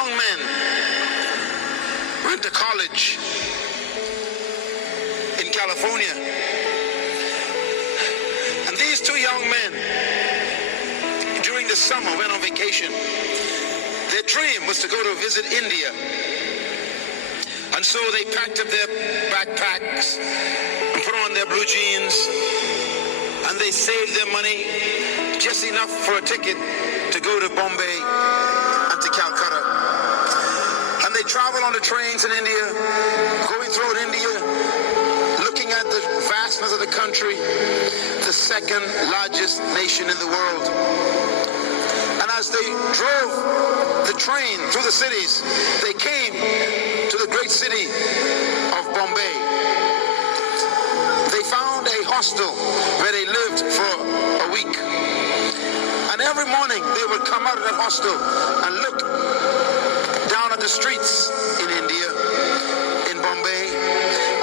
young men went to college in California. And these two young men, during the summer, went on vacation. Their dream was to go to visit India. And so they packed up their backpacks and put on their blue jeans, and they saved their money, just enough for a ticket to go to Bombay and to Calcutta. And they traveled on the trains in India, going throughout India, looking at the vastness of the country, the second largest nation in the world. And as they drove the train through the cities, they came to the great city of Bombay. They found a hostel where they lived for a week. And every morning they would come out of that hostel and look down at the streets in India, in Bombay,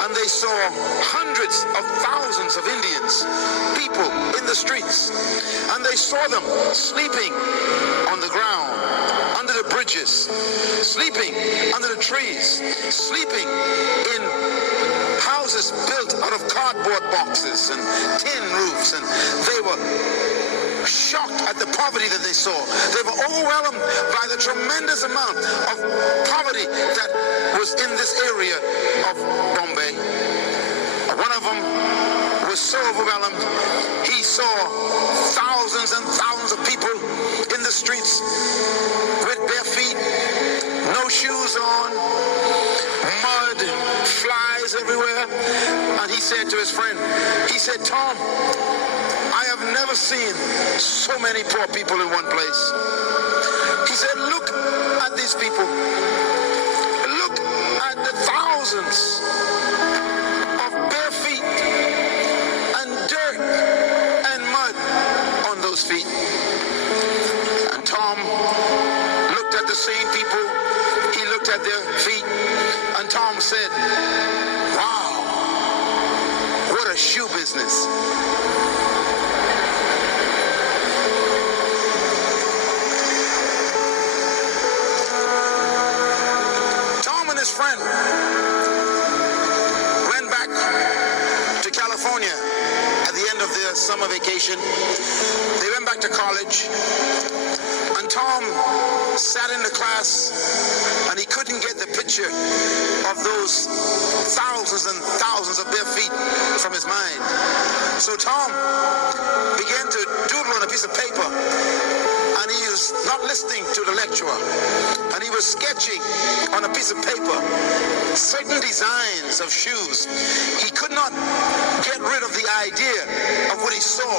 and they saw hundreds of thousands of Indians, people in the streets, and they saw them sleeping on the ground, under the bridges, sleeping under the trees, sleeping in houses built out of cardboard boxes and tin roofs, and they were shocked at the poverty that they saw. They were overwhelmed by the tremendous amount of poverty that was in this area of Bombay. One of them was so overwhelmed, he saw thousands and thousands of people in the streets with bare feet, no shoes on, mud, flies everywhere. And he said to his friend, he said, "Tom, I have never seen so many poor people in one place." He said, "Look at these people. Look at the thousands of bare feet and dirt and mud on those feet." And Tom looked at the same people. He looked at their feet, and Tom said, "Wow, what a shoe business." Friend went back to California at the end of their summer vacation. They went back to college, and Tom sat in the class and he couldn't get the picture of those thousands and thousands of bare feet from his mind. So Tom began to doodle on a piece of paper, and he was not listening to the lecturer, and he was sketching on a piece of paper certain designs of shoes. He could not get rid of the idea of what he saw,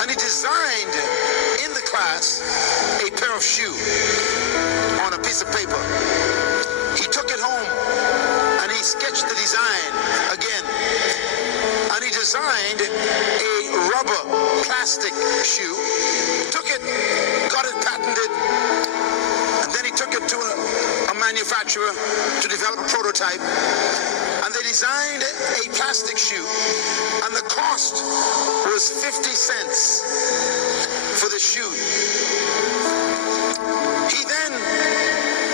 and he designed in the class a pair of shoes on a piece of paper. He took it home and he sketched the design again, and he designed a rubber plastic shoe, took it, got it patented, and then he took it to a manufacturer to develop a prototype, and they designed a plastic shoe, and the cost was 50 cents for the shoe. He then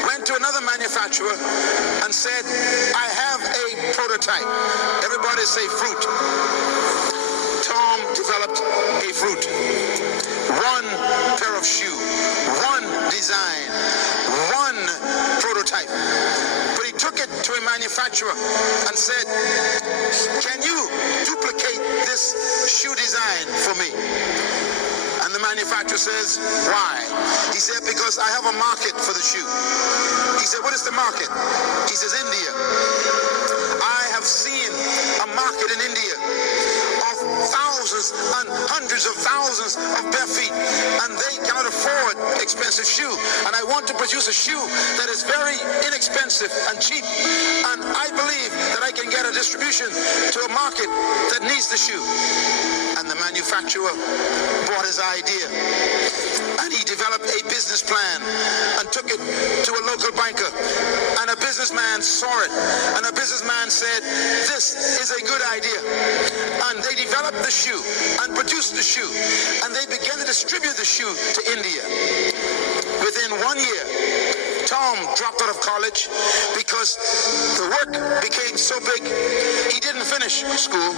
went to another manufacturer and said, "I have a prototype." Everybody say fruit. Tom developed a fruit. One pair of shoe, one design, one prototype. But he took it to a manufacturer and said, "Can you duplicate this shoe design for me?" And the manufacturer says, "Why?" He said, "Because I have a market for the shoe." He said, "What is the market?" He says, "India. I have seen a market in India of thousands and hundreds of thousands of bare feet, and they cannot afford expensive shoe. And I want to produce a shoe that is very inexpensive and cheap, and I believe that I can get a distribution to a market that needs the shoe." And the manufacturer bought his idea, and he developed a business plan and took it to a local banker, and a businessman saw it, and a businessman said, "This is a good idea." And they developed the shoe and produced the shoe, and they began to distribute the shoe to India. Within In 1 year, Tom dropped out of college because the work became so big, he didn't finish school.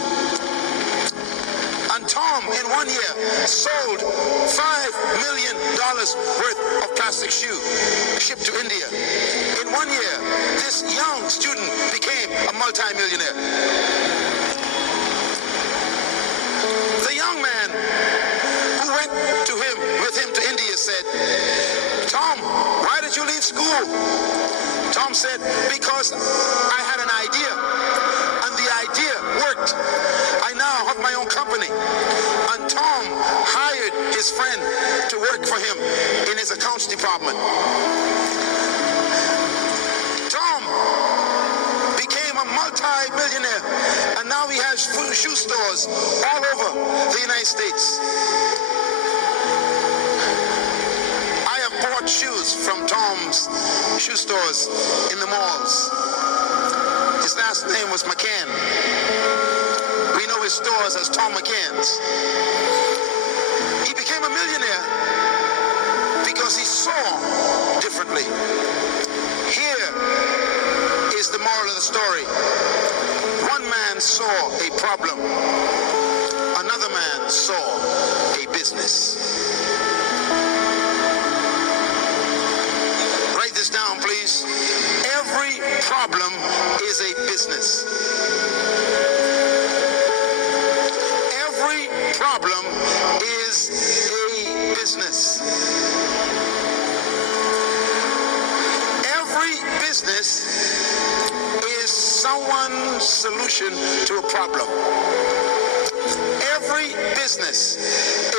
And Tom, in 1 year, sold $5 million worth of plastic shoe shipped to India. In 1 year, this young student became a multi-millionaire. The young man who went with him to India said, "Tom, why did you leave school?" Tom said, "Because I had an idea, and the idea worked. I now have my own company." And Tom hired his friend to work for him in his accounts department. Tom became a multi-millionaire, and now he has shoe stores all over the United States. I have bought shoes from Tom's shoe stores in the malls. His last name was McCann. We know his stores as Tom McCann's. He became a millionaire because he saw differently. Here is the moral of the story. One man saw a problem. Another man saw a business. Write this down, please. Every problem is a business. Every problem is a business. Every business is someone's solution to a problem. Every business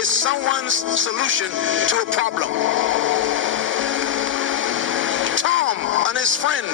is someone's solution to a problem. Tom and his friend